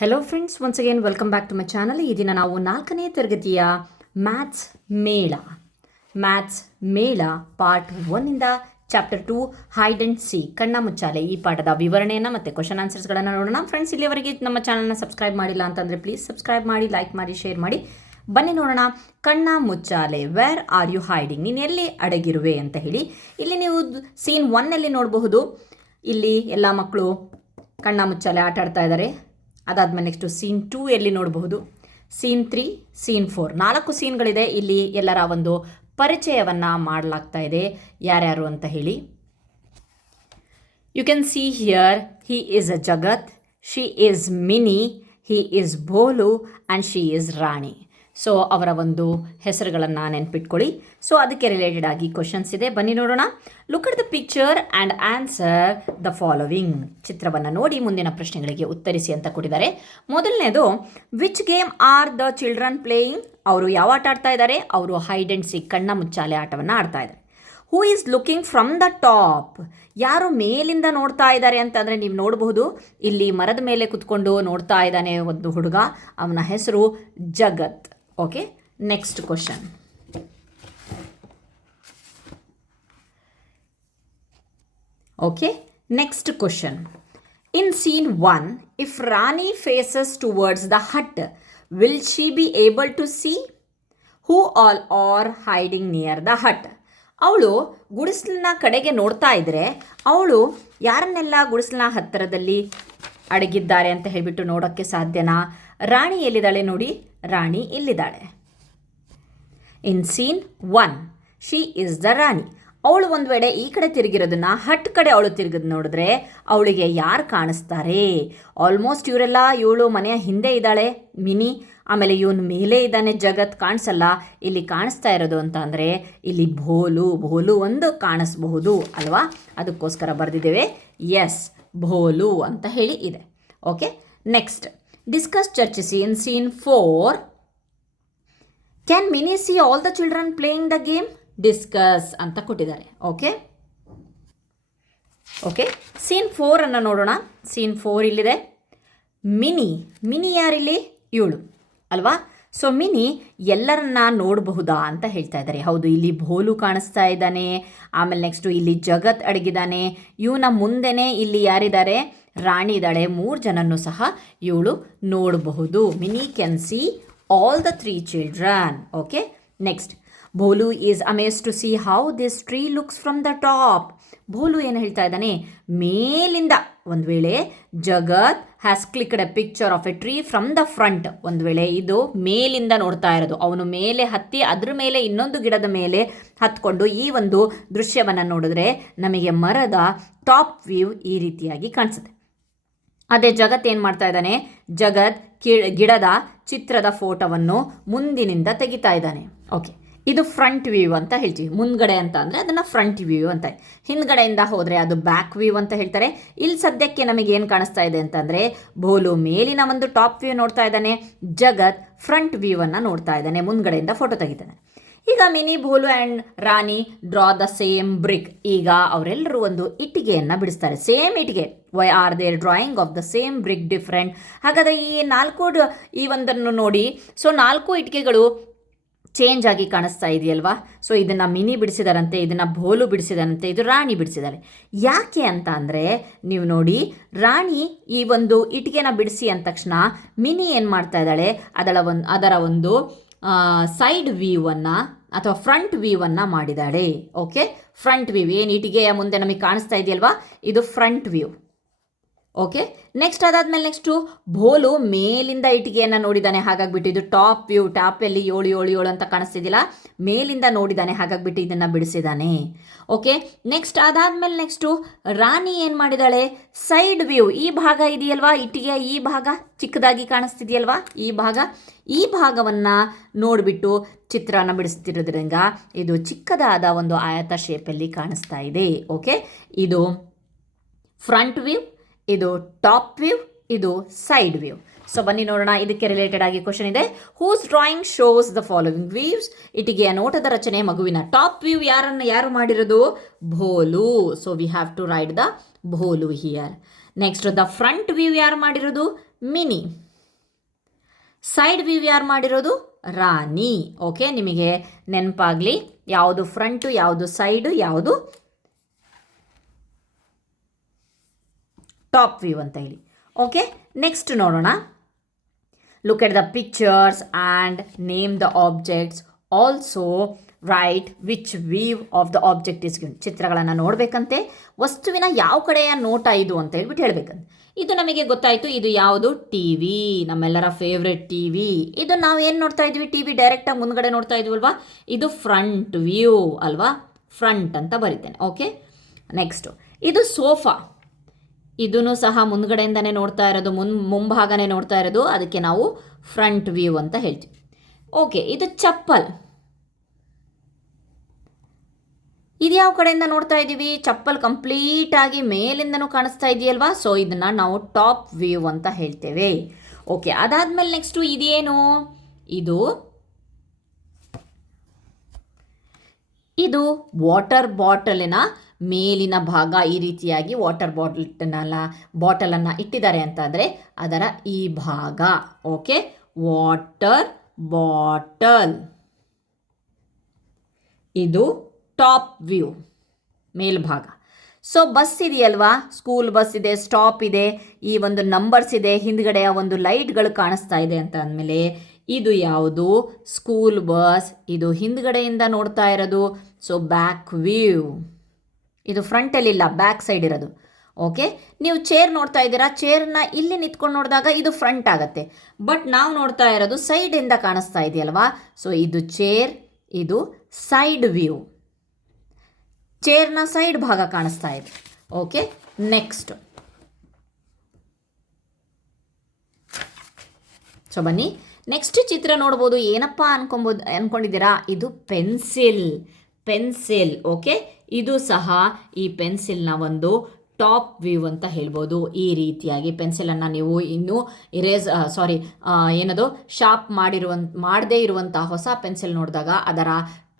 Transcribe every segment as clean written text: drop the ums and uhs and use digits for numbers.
Hello friends, once again welcome back to my channel. ಈ ದಿನ ನಾವು 4ನೇ ತರಗತಿಯ ಮ್ಯಾಥ್ಸ್ ಮೇಳ ಪಾರ್ಟ್ 1ಇಂದ ಚಾಪ್ಟರ್ 2 ಹೈಡ್ ಆ್ಯಂಡ್ ಸಿ ಕಣ್ಣ ಮುಚ್ಚಾಲೆ ಈ ಪಾಠದ ವಿವರಣೆಯನ್ನು ಮತ್ತು ಕ್ವಶನ್ ಆನ್ಸರ್ಸ್ಗಳನ್ನು ನೋಡೋಣ. ಫ್ರೆಂಡ್ಸ್, ಇಲ್ಲಿವರೆಗೆ ನಮ್ಮ ಚಾನಲ್ನ ಸಬ್ಸ್ಕ್ರೈಬ್ ಮಾಡಿಲ್ಲ ಅಂತಂದರೆ ಪ್ಲೀಸ್ ಸಬ್ಸ್ಕ್ರೈಬ್ ಮಾಡಿ, ಲೈಕ್ ಮಾಡಿ, ಶೇರ್ ಮಾಡಿ. ಬನ್ನಿ ನೋಡೋಣ. ಕಣ್ಣ ಮುಚ್ಚಾಲೆ, ವೇರ್ ಆರ್ ಯು ಹೈಡಿಂಗ್, ನೀನು ಎಲ್ಲಿ ಅಡಗಿರುವೆ ಅಂತ ಹೇಳಿ. ಇಲ್ಲಿ ನೀವು ಸೀನ್ 1ನಲ್ಲಿ ನೋಡಬಹುದು. ಇಲ್ಲಿ ಎಲ್ಲ ಮಕ್ಕಳು ಕಣ್ಣ ಮುಚ್ಚಾಲೆ ಆಟ ಆಡ್ತಾ ಇದ್ದಾರೆ. ಅದಾದಮೇಲೆ ನೆಕ್ಸ್ಟು ಸೀನ್ 2 ಎಲ್ಲಿ ನೋಡಬಹುದು, ಸೀನ್ 3, ಸೀನ್ 4, 4 ಸೀನ್ಗಳಿದೆ. ಇಲ್ಲಿ ಎಲ್ಲರ ಒಂದು ಪರಿಚಯವನ್ನು ಮಾಡಲಾಗ್ತಾ ಇದೆ, ಯಾರ್ಯಾರು ಅಂತ ಹೇಳಿ. You can see here, he is a Jagat, she is Mini, he is Bholu and she is Rani. So ಅವರ ಒಂದು ಹೆಸರುಗಳನ್ನು ನೆನ್ಪಿಟ್ಕೊಳ್ಳಿ. ಸೊ ಅದಕ್ಕೆ ರಿಲೇಟೆಡ್ ಆಗಿ ಕ್ವಶನ್ಸ್ ಇದೆ, ಬನ್ನಿ ನೋಡೋಣ. Look at the picture and answer the following. ಚಿತ್ರವನ್ನು ನೋಡಿ ಮುಂದಿನ ಪ್ರಶ್ನೆಗಳಿಗೆ ಉತ್ತರಿಸಿ ಅಂತ ಕೊಟ್ಟಿದ್ದಾರೆ. ಮೊದಲನೇದು, which game are the children playing, ಅವರು ಯಾವ ಆಟ ಆಡ್ತಾ ಇದ್ದಾರೆ? ಅವರು ಹೈಡ್ ಆ್ಯಂಡ್ ಸೀಕ್ ಕಣ್ಣ ಮುಚ್ಚಾಲೆ ಆಟವನ್ನು ಆಡ್ತಾ ಇದ್ದಾರೆ. Who is looking from the top, ಯಾರು ಮೇಲಿಂದ ನೋಡ್ತಾ ಇದ್ದಾರೆ ಅಂತಂದರೆ ನೀವು ನೋಡಬಹುದು, ಇಲ್ಲಿ ಮರದ ಮೇಲೆ ಕುತ್ಕೊಂಡು ನೋಡ್ತಾ ಇದ್ದಾನೆ ಒಂದು ಹುಡುಗ, ಅವನ ಹೆಸರು Jagat. Okay, next question. Okay, next question. In scene 1, if Rani faces towards the hut, will she be able to see who all are hiding near the hut. ಅವಳು ಗುಡಿಸಲಿನ ಕಡೆಗೆ ನೋಡ್ತಾ ಇದ್ದರೆ ಅವಳು ಯಾರನ್ನೆಲ್ಲ ಗುಡಿಸಲಿನ ಹತ್ತಿರದಲ್ಲಿ ಅಡಗಿದ್ದಾರೆ ಅಂತ ಹೇಳಿಬಿಟ್ಟು ನೋಡೋಕ್ಕೆ ಸಾಧ್ಯನಾ? ರಾಣಿ ಎಲ್ಲಿದ್ದಾಳೆ ನೋಡಿ, ರಾಣಿ ಇಲ್ಲಿದ್ದಾಳೆ. ಇನ್ ಸೀನ್ 1, ಶಿ ಇಸ್ ದ ರಾಣಿ. ಅವಳು ಒಂದು ವೇಳೆ ಈ ಕಡೆ ತಿರುಗಿರೋದನ್ನ ಹಟ್ ಕಡೆ ಅವಳು ತಿರುಗಿದ್ ನೋಡಿದ್ರೆ ಅವಳಿಗೆ ಯಾರು ಕಾಣಿಸ್ತಾರೆ? ಆಲ್ಮೋಸ್ಟ್ ಇವರೆಲ್ಲ, ಇವಳು ಮನೆಯ ಹಿಂದೆ ಇದ್ದಾಳೆ ಮಿನಿ, ಆಮೇಲೆ ಇವನು ಮೇಲೆ ಇದ್ದಾನೆ ಜಗತ್, ಕಾಣಿಸಲ್ಲ. ಇಲ್ಲಿ ಕಾಣಿಸ್ತಾ ಇರೋದು ಅಂತ ಅಂದರೆ ಇಲ್ಲಿ ಭೋಲು ಒಂದು ಕಾಣಿಸ್ಬಹುದು ಅಲ್ವಾ? ಅದಕ್ಕೋಸ್ಕರ ಬರೆದಿದ್ದೇವೆ ಎಸ್, ಭೋಲು ಅಂತ ಹೇಳಿ ಇದೆ. ಓಕೆ, ನೆಕ್ಸ್ಟ್ ಡಿಸ್ಕಸ್ ಚರ್ಚಿಸಿ. In scene 4, can Mini see all the children playing the game? Discuss ಅಂತ ಕೊಟ್ಟಿದ್ದಾರೆ. ಓಕೆ, ಸೀನ್ 4 ಅನ್ನು ನೋಡೋಣ. ಸೀನ್ 4 ಇಲ್ಲಿದೆ. ಮಿನಿ ಯಾರಿಲ್ಲಿ? ಇವಳು ಅಲ್ವಾ? ಸೊ ಮಿನಿ ಎಲ್ಲರನ್ನ ನೋಡಬಹುದಾ ಅಂತ ಹೇಳ್ತಾ ಇದ್ದಾರೆ. ಹೌದು, ಇಲ್ಲಿ ಭೋಲು ಕಾಣಿಸ್ತಾ ಇದ್ದಾನೆ, ಆಮೇಲೆ ನೆಕ್ಸ್ಟು ಇಲ್ಲಿ ಜಗತ್ ಅಡಗಿದ್ದಾನೆ, ಇವನ ಮುಂದೆನೇ ಇಲ್ಲಿ ಯಾರಿದ್ದಾರೆ? ರಾಣಿ ಇದ್ದಾಳೆ. 3 ಜನನ್ನು ಸಹ ಇವಳು ನೋಡಬಹುದು. Mini can see all the 3 children. Okay, next, Bholu is amazed to see how this tree looks from the top. Bholu ಏನು ಹೇಳ್ತಾ ಇದ್ದಾನೆ? ಮೇಲಿಂದ, ಒಂದು ವೇಳೆ Jagat has clicked a picture of a tree from the front, ಒಂದು ವೇಳೆ ಇದು ಮೇಲಿಂದ ನೋಡ್ತಾ ಇರೋದು, ಅವನು ಮೇಲೆ ಹತ್ತಿ ಅದ್ರ ಮೇಲೆ ಇನ್ನೊಂದು ಗಿಡದ ಮೇಲೆ ಹತ್ಕೊಂಡು ಈ ಒಂದು ದೃಶ್ಯವನ್ನು ನೋಡಿದ್ರೆ ನಮಗೆ ಮರದ ಟಾಪ್ ವ್ಯೂ ಈ ರೀತಿಯಾಗಿ ಕಾಣಿಸುತ್ತೆ. ಅದೇ ಜಗತ್ ಏನು ಮಾಡ್ತಾ ಇದ್ದಾನೆ? ಜಗತ್ ಗಿಡದ ಚಿತ್ರದ ಫೋಟೋವನ್ನು ಮುಂದಿನಿಂದ ತೆಗಿತಾ ಇದ್ದಾನೆ. ಓಕೆ, ಇದು ಫ್ರಂಟ್ ವ್ಯೂ ಅಂತ ಹೇಳ್ತೀವಿ. ಮುಂದ್ಗಡೆ ಅಂತ ಅಂದರೆ ಅದನ್ನು ಫ್ರಂಟ್ ವ್ಯೂ ಅಂತ, ಹಿಂದ್ಗಡೆಯಿಂದ ಹೋದರೆ ಅದು ಬ್ಯಾಕ್ ವ್ಯೂ ಅಂತ ಹೇಳ್ತಾರೆ. ಇಲ್ಲಿ ಸದ್ಯಕ್ಕೆ ನಮಗೆ ಏನು ಕಾಣಿಸ್ತಾ ಇದೆ ಅಂತಂದರೆ ಭೋಲು ಮೇಲಿನ ಒಂದು ಟಾಪ್ ವ್ಯೂ ನೋಡ್ತಾ ಇದ್ದಾನೆ, ಜಗತ್ ಫ್ರಂಟ್ ವ್ಯೂವನ್ನು ನೋಡ್ತಾ ಇದ್ದಾನೆ, ಮುಂದ್ಗಡೆಯಿಂದ ಫೋಟೋ ತೆಗಿತಾನೆ. ಈಗ Mini, Bholu and Rani draw the same brick. ಈಗ ಅವರೆಲ್ಲರೂ ಒಂದು ಇಟ್ಟಿಗೆಯನ್ನು ಬಿಡಿಸ್ತಾರೆ, ಸೇಮ್ ಇಟ್ಟಿಗೆ. Why are their drawing of the same brick different? ಹಾಗಾದರೆ ಈ ಒಂದನ್ನು ನೋಡಿ. ಸೊ 4 ಇಟ್ಟಿಗೆಗಳು ಚೇಂಜ್ ಆಗಿ ಕಾಣಿಸ್ತಾ ಇದೆಯಲ್ವಾ? ಸೊ ಇದನ್ನು ಮಿನಿ ಬಿಡಿಸಿದಾರಂತೆ, ಇದನ್ನು ಭೋಲು ಬಿಡಿಸಿದಾರಂತೆ, ಇದು ರಾಣಿ ಬಿಡಿಸಿದ್ದಾರೆ. ಯಾಕೆ ಅಂತ ಅಂದರೆ ನೀವು ನೋಡಿ, ರಾಣಿ ಈ ಒಂದು ಇಟ್ಟಿಗೆನ ಬಿಡಿಸಿ ಅಂದ ತಕ್ಷಣ ಮಿನಿ ಏನು ಮಾಡ್ತಾ ಇದ್ದಾಳೆ? ಅದರ ಒಂದು ಸೈಡ್ ವ್ಯೂವನ್ನು ಅಥವಾ ಫ್ರಂಟ್ ವ್ಯೂವನ್ನು ಮಾಡಿದ್ದಾಳೆ. ಓಕೆ, ಫ್ರಂಟ್ ವ್ಯೂ ಏನು ಇಟ್ಟಿಗೆಯ ಮುಂದೆ ನಮಗೆ ಕಾಣಿಸ್ತಾ ಇದೆಯಲ್ವಾ, ಇದು ಫ್ರಂಟ್ ವ್ಯೂ. ಓಕೆ, ನೆಕ್ಸ್ಟ್ ಅದಾದಮೇಲೆ ನೆಕ್ಸ್ಟು ಭೋಲು ಮೇಲಿಂದ ಇಟ್ಟಿಗೆಯನ್ನು ನೋಡಿದ್ದಾನೆ, ಹಾಗಾಗಿಬಿಟ್ಟು ಇದು ಟಾಪ್ ವ್ಯೂ. ಟಾಪಲ್ಲಿ 7 ಅಂತ ಕಾಣಿಸ್ತಿದ್ದಿಲ್ಲ, ಮೇಲಿಂದ ನೋಡಿದ್ದಾನೆ, ಹಾಗಾಗಿಬಿಟ್ಟು ಇದನ್ನು ಬಿಡಿಸಿದ್ದಾನೆ. ಓಕೆ, ನೆಕ್ಸ್ಟ್ ಅದಾದಮೇಲೆ ನೆಕ್ಸ್ಟು ರಾಣಿ ಏನು ಮಾಡಿದ್ದಾಳೆ? ಸೈಡ್ ವ್ಯೂ, ಈ ಭಾಗ ಇದೆಯಲ್ವಾ ಇಟ್ಟಿಗೆಯ, ಈ ಭಾಗ ಚಿಕ್ಕದಾಗಿ ಕಾಣಿಸ್ತಿದೆಯಲ್ವಾ, ಈ ಭಾಗವನ್ನು ನೋಡಿಬಿಟ್ಟು ಚಿತ್ರನ ಬಿಡಿಸ್ತಿರೋದ್ರಿಂದ ಇದು ಚಿಕ್ಕದಾದ ಒಂದು ಆಯತ ಶೇಪಲ್ಲಿ ಕಾಣಿಸ್ತಾ ಇದೆ. ಓಕೆ, ಇದು ಫ್ರಂಟ್ ವ್ಯೂ, ಇದು ಟಾಪ್ ವ್ಯೂ, ಇದು ಸೈಡ್ ವ್ಯೂ. ಸೊ ಬನ್ನಿ ನೋಡೋಣ, ಇದಕ್ಕೆ ರಿಲೇಟೆಡ್ ಆಗಿ ಕ್ವಶನ್ ಇದೆ. Whose drawing shows the following views? ಇಟಿಗೆಯ ನೋಟದ ರಚನೆ ಮಗುವಿನ ಟಾಪ್ ವ್ಯೂ ಯಾರು ಮಾಡಿರೋದು? Bholu. So we have to write the Bholu here. Next the front view ಯಾರು ಮಾಡಿರೋದು? ಮಿನಿ. ಸೈಡ್ ವ್ಯೂ ಯಾರು ಮಾಡಿರೋದು? ರಾಣಿ. ಓಕೆ, ನಿಮಗೆ ನೆನಪಾಗಲಿ ಯಾವುದು ಫ್ರಂಟು, ಯಾವುದು ಸೈಡು, ಯಾವುದು ಟಾಪ್ ವ್ಯೂ ಅಂತ ಹೇಳಿ. ಓಕೆ, ನೆಕ್ಸ್ಟ್ ನೋಡೋಣ. Look at the pictures and name the objects. Also right which view of the object is given. ಚಿತ್ರಗಳನ್ನು ನೋಡಬೇಕಂತೆ, ವಸ್ತುವಿನ ಯಾವ ಕಡೆಯ ನೋಟ ಇದು ಅಂತ ಹೇಳ್ಬಿಟ್ಟು ಹೇಳಬೇಕಂತೆ. ಇದು ನಮಗೆ ಗೊತ್ತಾಯಿತು, ಇದು ಯಾವುದು? ಟಿ ವಿ, ನಮ್ಮೆಲ್ಲರ ಫೇವ್ರೆಟ್ ಟಿ ವಿ. ಇದು ನಾವು ಏನು ನೋಡ್ತಾ ಇದ್ವಿ? ಟಿ ವಿ ಡೈರೆಕ್ಟಾಗಿ ಮುಂದ್ಗಡೆ ನೋಡ್ತಾ ಇದ್ವಲ್ವಾ? ಇದು ಫ್ರಂಟ್ ವ್ಯೂ ಅಲ್ವಾ? ಫ್ರಂಟ್ ಅಂತ ಬರಿತೇನೆ. ಓಕೆ, ನೆಕ್ಸ್ಟು ಇದು ಸೋಫಾ. ಇದೂ ಸಹ ಮುಂದ್ಗಡೆಯಿಂದನೇ ನೋಡ್ತಾ ಇರೋದು, ಮುಂಭಾಗನೇ ನೋಡ್ತಾ ಇರೋದು, ಅದಕ್ಕೆ ನಾವು ಫ್ರಂಟ್ ವ್ಯೂ ಅಂತ ಹೇಳ್ತೀವಿ. ಓಕೆ, ಇದು ಚಪ್ಪಲ್. ಇದು ಯಾವ ಕಡೆಯಿಂದ ನೋಡ್ತಾ ಇದ್ದೀವಿ? ಚಪ್ಪಲ್ ಕಂಪ್ಲೀಟಾಗಿ ಮೇಲಿಂದನೂ ಕಾಣಿಸ್ತಾ ಇದೆಯಲ್ವಾ? ಸೊ ಇದನ್ನು ನಾವು ಟಾಪ್ ವ್ಯೂ ಅಂತ ಹೇಳ್ತೇವೆ. ಓಕೆ, ಅದಾದಮೇಲೆ ನೆಕ್ಸ್ಟು ಇದೇನು? ಇದು ವಾಟರ್ ಬಾಟಲಿನ ಮೇಲಿನ ಭಾಗ. ಈ ರೀತಿಯಾಗಿ ವಾಟರ್ ಬಾಟಲನ್ನು ಇಟ್ಟಿದ್ದಾರೆ ಅಂತಂದರೆ ಅದರ ಈ ಭಾಗ. Okay, water bottle. ಇದು ಟಾಪ್ ವ್ಯೂ, ಮೇಲ್ಭಾಗ. ಸೊ ಬಸ್ ಇದೆಯಲ್ವಾ? ಸ್ಕೂಲ್ ಬಸ್ ಇದೆ, ಸ್ಟಾಪ್ ಇದೆ, ಈ ಒಂದು ನಂಬರ್ಸ್ ಇದೆ, ಹಿಂದ್ಗಡೆ ಒಂದು ಲೈಟ್ಗಳು ಕಾಣಿಸ್ತಾ ಇದೆ ಅಂತ ಅಂದಮೇಲೆ ಇದು ಯಾವುದು? School bus. ಇದು ಹಿಂದ್ಗಡೆಯಿಂದ ನೋಡ್ತಾ ಇರೋದು, ಸೊ ಬ್ಯಾಕ್ ವ್ಯೂ. ಇದು ಫ್ರಂಟಲ್ಲಿಲ್ಲ, ಬ್ಯಾಕ್ ಸೈಡ್ ಇರೋದು. ಓಕೆ, ನೀವು ಚೇರ್ ನೋಡ್ತಾ ಇದ್ದೀರಾ, ಚೇರ್ನ ಇಲ್ಲಿ ನಿಂತ್ಕೊಂಡು ನೋಡಿದಾಗ ಇದು ಫ್ರಂಟ್ ಆಗುತ್ತೆ. ಬಟ್ ನಾವು ನೋಡ್ತಾ ಇರೋದು ಸೈಡಿಂದ ಕಾಣಿಸ್ತಾ ಇದೆಯಲ್ವಾ? ಸೊ ಇದು ಚೇರ್, ಇದು ಸೈಡ್ ವ್ಯೂ. ಚೇರ್ನ ಸೈಡ್ ಭಾಗ ಕಾಣಿಸ್ತಾ ಇದೆ. Okay, next. ಸೊ ಬನ್ನಿ, ನೆಕ್ಸ್ಟ್ ಚಿತ್ರ ನೋಡ್ಬೋದು. ಏನಪ್ಪ ಅನ್ಕೊಂಡಿದ್ದೀರಾ? ಇದು ಪೆನ್ಸಿಲ್. ಓಕೆ, ಇದು ಸಹ ಈ ಪೆನ್ಸಿಲ್ನ ಒಂದು ಟಾಪ್ ವ್ಯೂ ಅಂತ ಹೇಳ್ಬೋದು. ಈ ರೀತಿಯಾಗಿ ಪೆನ್ಸಿಲನ್ನು ನೀವು ಇನ್ನೂ ಶಾರ್ಪ್ ಮಾಡದೇ ಇರುವಂಥ ಹೊಸ ಪೆನ್ಸಿಲ್ ನೋಡಿದಾಗ ಅದರ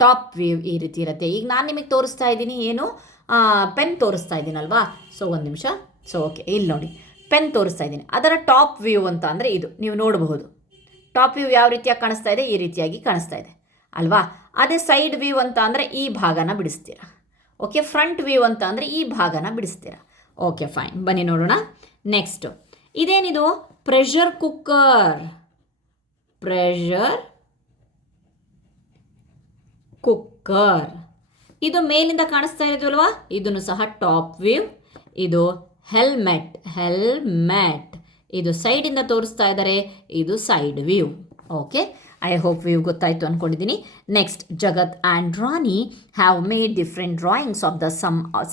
ಟಾಪ್ ವ್ಯೂ ಈ ರೀತಿ ಇರುತ್ತೆ. ಈಗ ನಾನು ನಿಮಗೆ ತೋರಿಸ್ತಾ ಇದ್ದೀನಿ, ಪೆನ್ ತೋರಿಸ್ತಾ ಇದ್ದೀನಲ್ವಾ? ಸೊ ಒಂದು ನಿಮಿಷ. ಸೊ ಓಕೆ, ಇಲ್ಲಿ ನೋಡಿ, ಪೆನ್ ತೋರಿಸ್ತಾ ಇದ್ದೀನಿ. ಅದರ ಟಾಪ್ ವ್ಯೂ ಅಂತ ಅಂದರೆ ಇದು ನೀವು ನೋಡಬಹುದು. ಟಾಪ್ ವ್ಯೂ ಯಾವ ರೀತಿಯಾಗಿ ಕಾಣಿಸ್ತಾ ಇದೆ? ಈ ರೀತಿಯಾಗಿ ಕಾಣಿಸ್ತಾ ಇದೆ ಅಲ್ವಾ? ಅದೇ ಸೈಡ್ ವ್ಯೂ ಅಂತ ಅಂದರೆ ಈ ಭಾಗನ ಬಿಡಿಸ್ತೀರಾ. ಓಕೆ, ಫ್ರಂಟ್ ವ್ಯೂ ಅಂತ ಅಂದರೆ ಈ ಭಾಗನ ಬಿಡಿಸ್ತೀರಾ. Okay, fine. ಬನ್ನಿ ನೋಡೋಣ. ನೆಕ್ಸ್ಟು ಇದೇನಿದು? Pressure cooker. ಇದು ಮೇಲಿಂದ ಕಾಣಿಸ್ತಾ ಇರೋದಲ್ವಾ? ಇದನ್ನು ಸಹ ಟಾಪ್ ವ್ಯೂ. ಇದು ಹೆಲ್ಮೆಟ್. ಇದು ಸೈಡಿಂದ ತೋರಿಸ್ತಾ ಇದ್ದಾರೆ, ಇದು side view. Okay, I hope view ಗೊತ್ತಾಯಿತು ಅಂದ್ಕೊಂಡಿದ್ದೀನಿ. Next, Jagat and Rani have made different drawings of the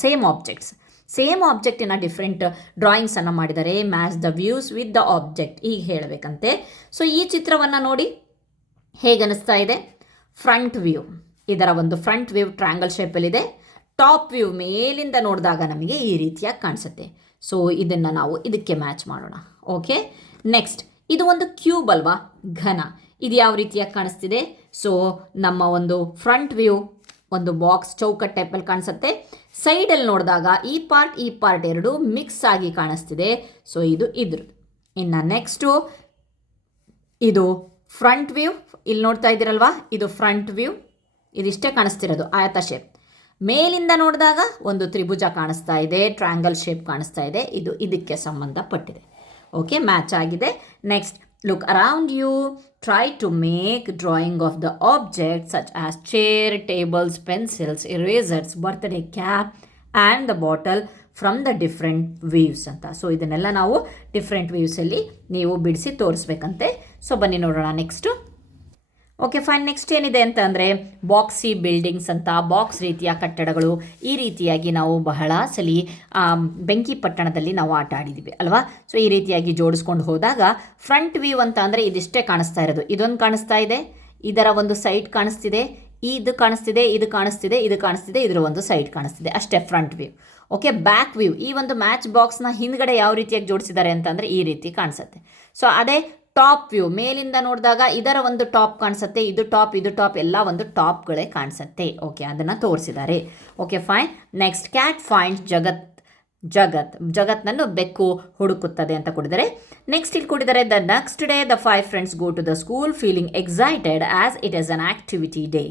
same objects. Same ಆಬ್ಜೆಕ್ಟಿನ ಡಿಫ್ರೆಂಟ್ ಡ್ರಾಯಿಂಗ್ಸನ್ನು ಮಾಡಿದ್ದಾರೆ. Match the views with the object. ಈಗ ಹೇಳಬೇಕಂತೆ. ಸೊ ಈ ಚಿತ್ರವನ್ನು ನೋಡಿ ಹೇಗನ್ನಿಸ್ತಾ ಇದೆ? Front view. ಇದರ ಒಂದು ಫ್ರಂಟ್ ವ್ಯೂ ಟ್ರ್ಯಾಂಗಲ್ ಶೇಪಲ್ಲಿದೆ. ಟಾಪ್ ವ್ಯೂ ಮೇಲಿಂದ ನೋಡಿದಾಗ ನಮಗೆ ಈ ರೀತಿಯಾಗಿ ಕಾಣಿಸುತ್ತೆ. ಸೊ ಇದನ್ನು ನಾವು ಇದಕ್ಕೆ ಮ್ಯಾಚ್ ಮಾಡೋಣ. ಓಕೆ, ನೆಕ್ಸ್ಟ್ ಇದು ಒಂದು ಕ್ಯೂಬ್ ಅಲ್ವಾ? ಘನ. ಇದು ಯಾವ ರೀತಿಯಾಗಿ ಕಾಣಿಸ್ತಿದೆ? ಸೊ ನಮ್ಮ ಒಂದು ಫ್ರಂಟ್ ವ್ಯೂ ಒಂದು ಬಾಕ್ಸ್ ಚೌಕಟ್ ಟೈಪಲ್ಲಿ ಕಾಣಿಸುತ್ತೆ. ಸೈಡಲ್ಲಿ ನೋಡಿದಾಗ ಈ ಪಾರ್ಟ್ ಎರಡು ಮಿಕ್ಸ್ ಆಗಿ ಕಾಣಿಸ್ತಿದೆ. ಸೊ ಇದು ಇದ್ರದ್ದು. ಇನ್ನು ನೆಕ್ಸ್ಟು ಇದು ಫ್ರಂಟ್ ವ್ಯೂ. ಇಲ್ಲಿ ನೋಡ್ತಾ ಇದ್ದೀರಲ್ವಾ? ಇದು ಫ್ರಂಟ್ ವ್ಯೂ. ಇದಿಷ್ಟೇ ಕಾಣಿಸ್ತಿರೋದು, ಆಯತ ಶೇಪ್. ಮೇಲಿಂದ ನೋಡಿದಾಗ ಒಂದು ತ್ರಿಭುಜ ಕಾಣಿಸ್ತಾ ಇದೆ, ಟ್ರ್ಯಾಂಗಲ್ ಶೇಪ್ ಕಾಣಿಸ್ತಾ ಇದೆ. ಇದು ಇದಕ್ಕೆ ಸಂಬಂಧಪಟ್ಟಿದೆ. ಓಕೆ, ಮ್ಯಾಚ್ ಆಗಿದೆ. Next, look around you. Try to make drawing of the object such as chair, tables, pencils, erasers, birthday cap and the bottle from the different views ಅಂತ. ಸೊ ಇದನ್ನೆಲ್ಲ ನಾವು different ವ್ಯೂಸಲ್ಲಿ ನೀವು ಬಿಡಿಸಿ ತೋರಿಸ್ಬೇಕಂತೆ. ಸೊ ಬನ್ನಿ ನೋಡೋಣ next. Okay, fine. Next ಏನಿದೆ ಅಂತ ಅಂದರೆ ಬಾಕ್ಸಿ ಬಿಲ್ಡಿಂಗ್ಸ್ ಅಂತ. ಬಾಕ್ಸ್ ರೀತಿಯ ಕಟ್ಟಡಗಳು. ಈ ರೀತಿಯಾಗಿ ನಾವು ಬಹಳ ಸಲ ಬೆಂಕಿ ಪಟ್ಟಣದಲ್ಲಿ ನಾವು ಆಟ ಆಡಿದ್ದೀವಿ ಅಲ್ವಾ? ಸೊ ಈ ರೀತಿಯಾಗಿ ಜೋಡಿಸ್ಕೊಂಡು ಹೋದಾಗ ಫ್ರಂಟ್ ವ್ಯೂ ಅಂತ ಅಂದರೆ ಇದಿಷ್ಟೇ ಕಾಣಿಸ್ತಾ ಇರೋದು. ಇದೊಂದು ಕಾಣಿಸ್ತಾ ಇದೆ, ಇದರ ಒಂದು ಸೈಡ್ ಕಾಣಿಸ್ತಿದೆ, ಇದು ಕಾಣಿಸ್ತಿದೆ, ಇದು ಕಾಣಿಸ್ತಿದೆ, ಇದು ಕಾಣಿಸ್ತಿದೆ, ಇದರ ಒಂದು ಸೈಡ್ ಕಾಣಿಸ್ತಿದೆ, ಅಷ್ಟೇ front view. Okay, back view. ಈ ಒಂದು ಮ್ಯಾಚ್ ಬಾಕ್ಸ್ನ ಹಿಂದ್ಗಡೆ ಯಾವ ರೀತಿಯಾಗಿ ಜೋಡಿಸಿದ್ದಾರೆ ಅಂತಂದರೆ ಈ ರೀತಿ ಕಾಣಿಸುತ್ತೆ. ಸೊ ಅದೇ ಟಾಪ್ ವ್ಯೂ. ಮೇಲಿಂದ ನೋಡಿದಾಗ ಇದರ ಒಂದು ಟಾಪ್ ಕಾಣಿಸುತ್ತೆ, ಇದು ಟಾಪ್ ಎಲ್ಲ ಒಂದು ಟಾಪ್ಗಳೇ ಕಾಣಿಸುತ್ತೆ. ಓಕೆ, ಅದನ್ನು ತೋರಿಸಿದ್ದಾರೆ. Okay, fine. Next, cat finds Jagat ಜಗತ್ನನ್ನು ಬೆಕ್ಕು ಹುಡುಕುತ್ತದೆ ಅಂತ ಕೊಟ್ಟಿದ್ದಾರೆ. ನೆಕ್ಸ್ಟ್ ಇಲ್ಲಿ ಕೊಟ್ಟಿದ್ದಾರೆ, the next day the 5 friends go to the school feeling excited as it is an activity day.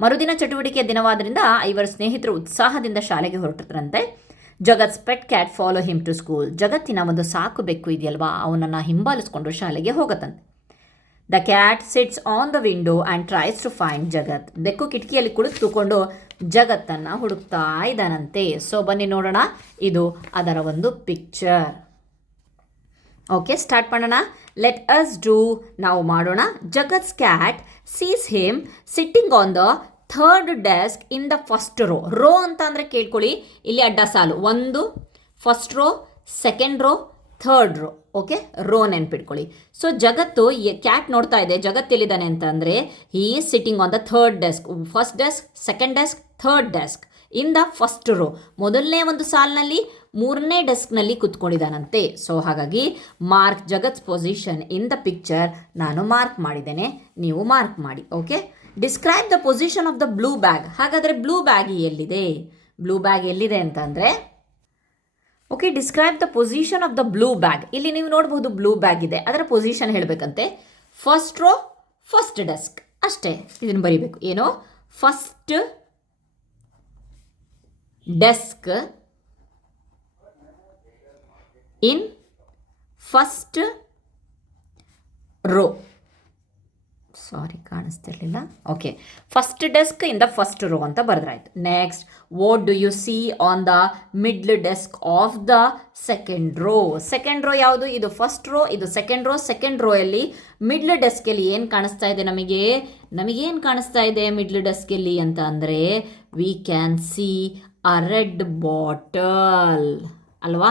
ಮರುದಿನ ಚಟುವಟಿಕೆಯ ದಿನವಾದ್ದರಿಂದ 5 ಸ್ನೇಹಿತರು ಉತ್ಸಾಹದಿಂದ ಶಾಲೆಗೆ ಹೊರಟಿದ್ರಂತೆ. Jagat's pet cat follow him to school. ಜಗತ್ತಿನ ಒಂದು ಸಾಕು ಬೆಕ್ಕು ಇದೆಯಲ್ವಾ, ಅವನನ್ನು ಹಿಂಬಾಲಿಸ್ಕೊಂಡು ಶಾಲೆಗೆ ಹೋಗತ್ತಂತೆ. The cat sits on the window and tries to find ಜಗತ್. ಬೆಕ್ಕು ಕಿಟಕಿಯಲ್ಲಿ ಕುಳಿತುಕೊಂಡು ಜಗತ್ತನ್ನು ಹುಡುಕ್ತಾ ಇದ್ದಾನಂತೆ. ಸೊ ಬನ್ನಿ ನೋಡೋಣ, ಇದು ಅದರ ಒಂದು ಪಿಕ್ಚರ್. ಓಕೆ, ಸ್ಟಾರ್ಟ್ ಮಾಡೋಣ. ಲೆಟ್ ಅಸ್ ಡೂ, ನಾವು ಮಾಡೋಣ. Jagat's cat sees him sitting on the 3rd desk in the first row. Row ಅಂತ ಅಂದರೆ ಕೇಳ್ಕೊಳ್ಳಿ, ಇಲ್ಲಿ ಅಡ್ಡ ಸಾಲು, ಒಂದು first row, second row, 3rd row. Okay, row ನೆನ್ಪಿಟ್ಕೊಳ್ಳಿ. ಸೊ ಜಗತ್ತು ಕ್ಯಾಟ್ ನೋಡ್ತಾ ಇದೆ, ಜಗತ್ತಲ್ಲಿದ್ದಾನೆ ಅಂತ ಅಂದರೆ he is sitting on the 3rd desk. First desk, second desk, 3rd desk in the first row. ಮೊದಲನೇ ಒಂದು ಸಾಲಿನಲ್ಲಿ 3ನೇ ಡೆಸ್ಕ್ನಲ್ಲಿ ಕೂತ್ಕೊಂಡಿದ್ದಾನಂತೆ. ಸೊ ಹಾಗಾಗಿ mark Jagat's position in the picture. ನಾನು ಮಾರ್ಕ್ ಮಾಡಿದ್ದೇನೆ, ನೀವು ಮಾರ್ಕ್ ಮಾಡಿ. Okay, describe the position of the blue bag. ಹಾಗಾದರೆ ಬ್ಲೂ ಬ್ಯಾಗ್ ಎಲ್ಲಿದೆ? ಬ್ಲೂ ಬ್ಯಾಗ್ ಎಲ್ಲಿದೆ ಅಂತಂದರೆ, okay, describe the position of the blue bag. ಇಲ್ಲಿ ನೀವು ನೋಡಬಹುದು ಬ್ಲೂ ಬ್ಯಾಗ್ ಇದೆ, ಅದರ ಪೊಸಿಷನ್ ಹೇಳಬೇಕಂತೆ. ಫಸ್ಟ್ ರೋ, ಫಸ್ಟ್ ಡೆಸ್ಕ್, ಅಷ್ಟೇ. ಇದನ್ನು ಬರೀಬೇಕು. ಏನು? First desk in first row. Sorry, ಕಾಣಿಸ್ತಿರ್ಲಿಲ್ಲ. Okay, first desk in the first row ಅಂತ ಬರೆದ್ರಾಯ್ತು. Next, what do you see on the middle desk of the second row. Second row ಯಾವುದು? ಇದು first row, ಇದು ಸೆಕೆಂಡ್ ರೋ. ಸೆಕೆಂಡ್ ರೋಯಲ್ಲಿ middle ಡೆಸ್ಕಲ್ಲಿ ಏನು ಕಾಣಿಸ್ತಾ ಇದೆ ನಮಗೇನು ಕಾಣಿಸ್ತಾ ಇದೆ ಮಿಡ್ಲ್ ಡೆಸ್ಕಲ್ಲಿ ಅಂತ ಅಂದರೆ, we can see a red bottle ಅಲ್ವಾ?